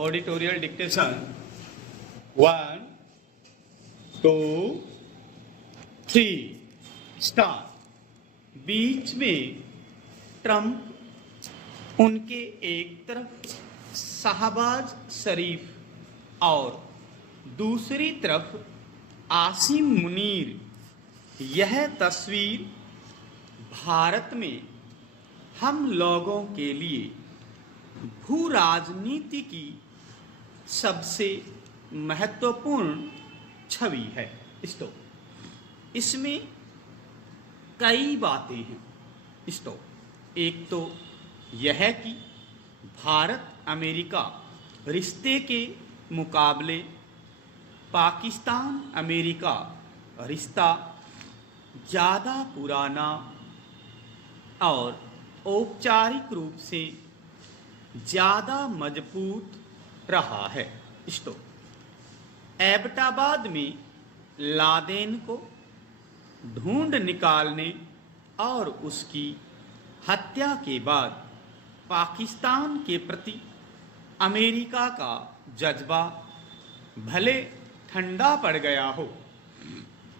ऑडिटोरियल dictation 1 2 3 start. बीच में Trump, उनके एक तरफ शाहबाज शरीफ और दूसरी तरफ आसिम मुनीर। यह तस्वीर भारत में हम लोगों के लिए भू राजनीति की सबसे महत्वपूर्ण छवि है। इसमें कई बातें हैं। एक तो यह कि भारत अमेरिका रिश्ते के मुकाबले पाकिस्तान अमेरिका रिश्ता ज़्यादा पुराना और औपचारिक रूप से ज़्यादा मजबूत रहा है। एबटाबाद में लादेन को ढूंढ निकालने और उसकी हत्या के बाद पाकिस्तान के प्रति अमेरिका का जज्बा भले ठंडा पड़ गया हो,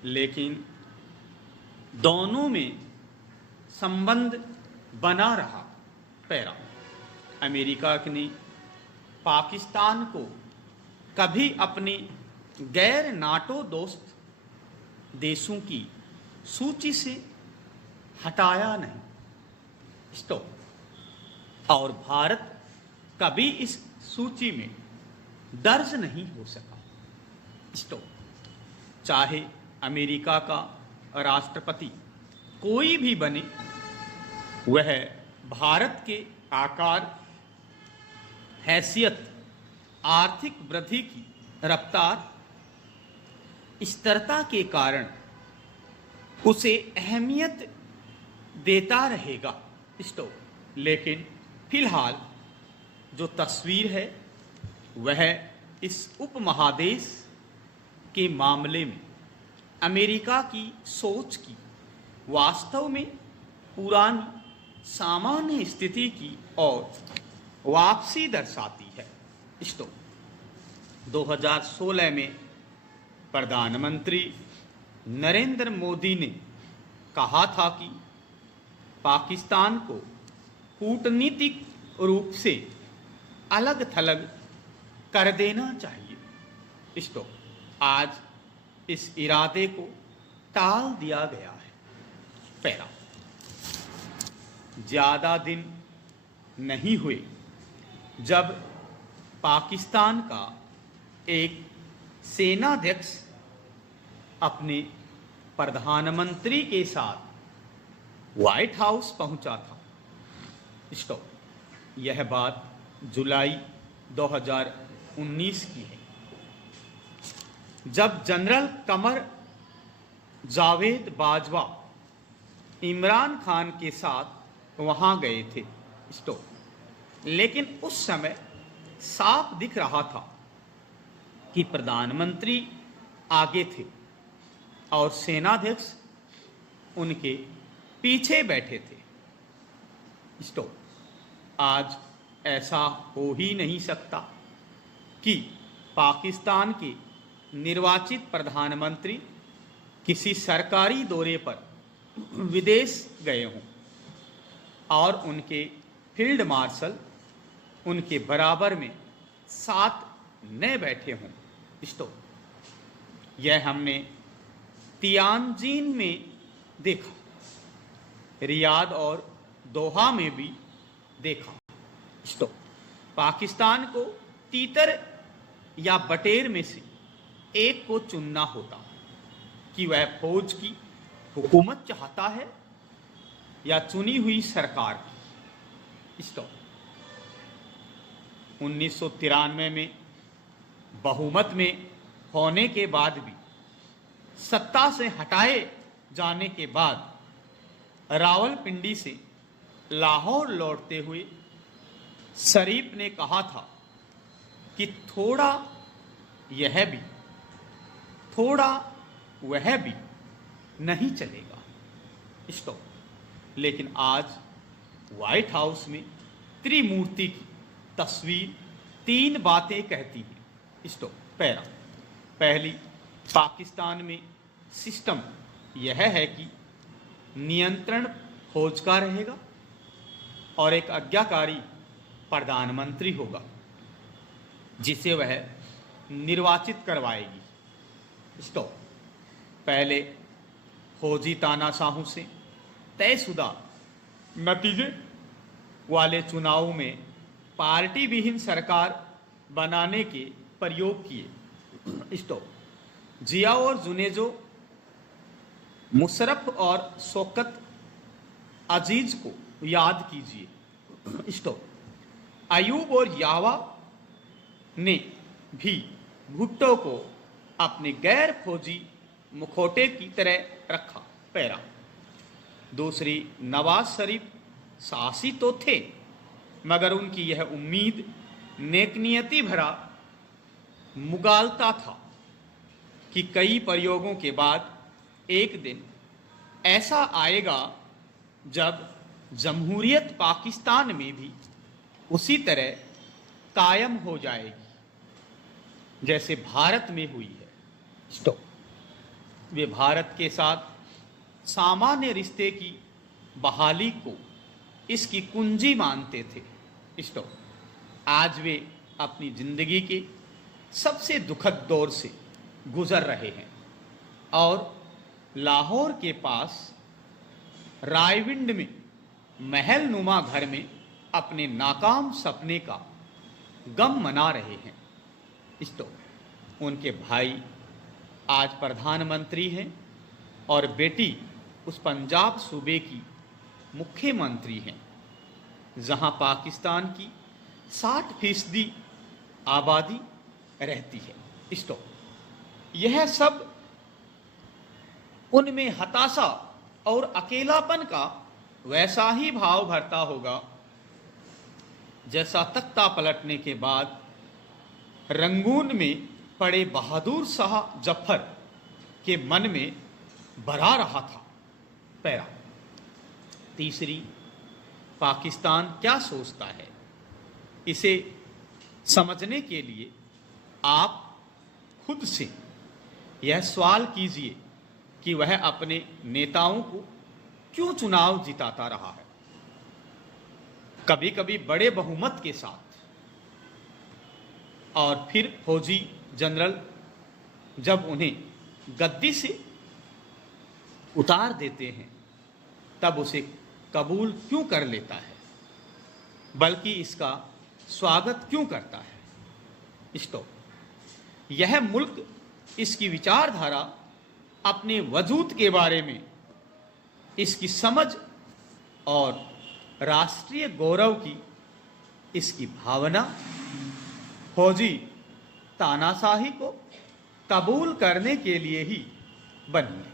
लेकिन दोनों में संबंध बना रहा। पैरा अमेरिका ने पाकिस्तान को कभी अपने गैर नाटो दोस्त देशों की सूची से हटाया नहीं। और भारत कभी इस सूची में दर्ज नहीं हो सका। चाहे अमेरिका का राष्ट्रपति कोई भी बने, वह भारत के आकार, हैसियत, आर्थिक वृद्धि की रफ्तार, स्थिरता के कारण उसे अहमियत देता रहेगा। लेकिन फिलहाल जो तस्वीर है वह इस उपमहादेश के मामले में अमेरिका की सोच की वास्तव में पुरानी सामान्य स्थिति की ओर वापसी दर्शाती है। 2016 में प्रधानमंत्री नरेंद्र मोदी ने कहा था कि पाकिस्तान को कूटनीतिक रूप से अलग थलग कर देना चाहिए। आज इस इरादे को टाल दिया गया है। पैरा ज़्यादा दिन नहीं हुए जब पाकिस्तान का एक सेनाध्यक्ष अपने प्रधानमंत्री के साथ व्हाइट हाउस पहुंचा था। यह बात जुलाई 2019 की है, जब जनरल कमर जावेद बाजवा इमरान खान के साथ वहां गए थे। लेकिन उस समय साफ दिख रहा था कि प्रधानमंत्री आगे थे और सेनाध्यक्ष उनके पीछे बैठे थे। आज ऐसा हो ही नहीं सकता कि पाकिस्तान के निर्वाचित प्रधानमंत्री किसी सरकारी दौरे पर विदेश गए हों और उनके फील्ड मार्शल उनके बराबर में साथ न बैठे हों। यह हमने तियानजिन में देखा, रियाद और दोहा में भी देखा। पाकिस्तान को तीतर या बटेर में से एक को चुनना होता कि वह फौज की हुकूमत चाहता है या चुनी हुई सरकार की। 1993 में बहुमत में होने के बाद भी सत्ता से हटाए जाने के बाद रावलपिंडी से लाहौर लौटते हुए शरीफ ने कहा था कि थोड़ा यह भी थोड़ा वह भी नहीं चलेगा। लेकिन आज व्हाइट हाउस में त्रिमूर्ति की तस्वीर 3 बातें कहती हैं। Stop para. पहली, पाकिस्तान में सिस्टम यह है कि नियंत्रण फौज का रहेगा और एक आज्ञाकारी प्रधानमंत्री होगा जिसे वह निर्वाचित करवाएगी। स्टॉप। पहले फौजी तानाशाहों से तयशुदा नतीजे वाले चुनाव में पार्टी विहीन सरकार बनाने के प्रयोग किए। स्टॉप। जिया और जुनेजो, मुशर्रफ और शौकत अजीज को याद कीजिए। स्टॉप। अयूब और यावा ने भी भुट्टो को अपने गैर फौजी मुखौटे की तरह रखा। पैरा। दूसरी, नवाज शरीफ साहसी तो थे मगर उनकी यह उम्मीद नेकनियती भरा मुगालता था कि कई प्रयोगों के बाद एक दिन ऐसा आएगा जब जमहूरियत पाकिस्तान में भी उसी तरह कायम हो जाएगी जैसे भारत में हुई है। स्टॉप। वे भारत के साथ सामान्य रिश्ते की बहाली को इसकी कुंजी मानते थे। स्टॉप। आज वे अपनी जिंदगी के सबसे दुखद दौर से गुजर रहे हैं और लाहौर के पास रायविंड में महल नुमा घर में अपने नाकाम सपने का गम मना रहे हैं। स्टॉप। उनके भाई आज प्रधानमंत्री हैं और बेटी उस पंजाब सूबे की मुख्यमंत्री हैं जहां पाकिस्तान की 60% आबादी रहती है। स्टॉप। यह सब उनमें हताशा और अकेलापन का वैसा ही भाव भरता होगा जैसा तख्ता पलटने के बाद रंगून में पड़े बहादुर शाह जफर के मन में भरा रहा था। पैरा। तीसरी, पाकिस्तान क्या सोचता है, इसे समझने के लिए आप खुद से यह सवाल कीजिए कि वह अपने नेताओं को क्यों चुनाव जिताता रहा है, कभी कभी बड़े बहुमत के साथ, और फिर फौजी जनरल जब उन्हें गद्दी से उतार देते हैं तब उसे कबूल क्यों कर लेता है, बल्कि इसका स्वागत क्यों करता है। स्टॉप। यह मुल्क, इसकी विचारधारा, अपने वजूद के बारे में इसकी समझ और राष्ट्रीय गौरव की इसकी भावना फौजी तानाशाही को कबूल करने के लिए ही बनी है।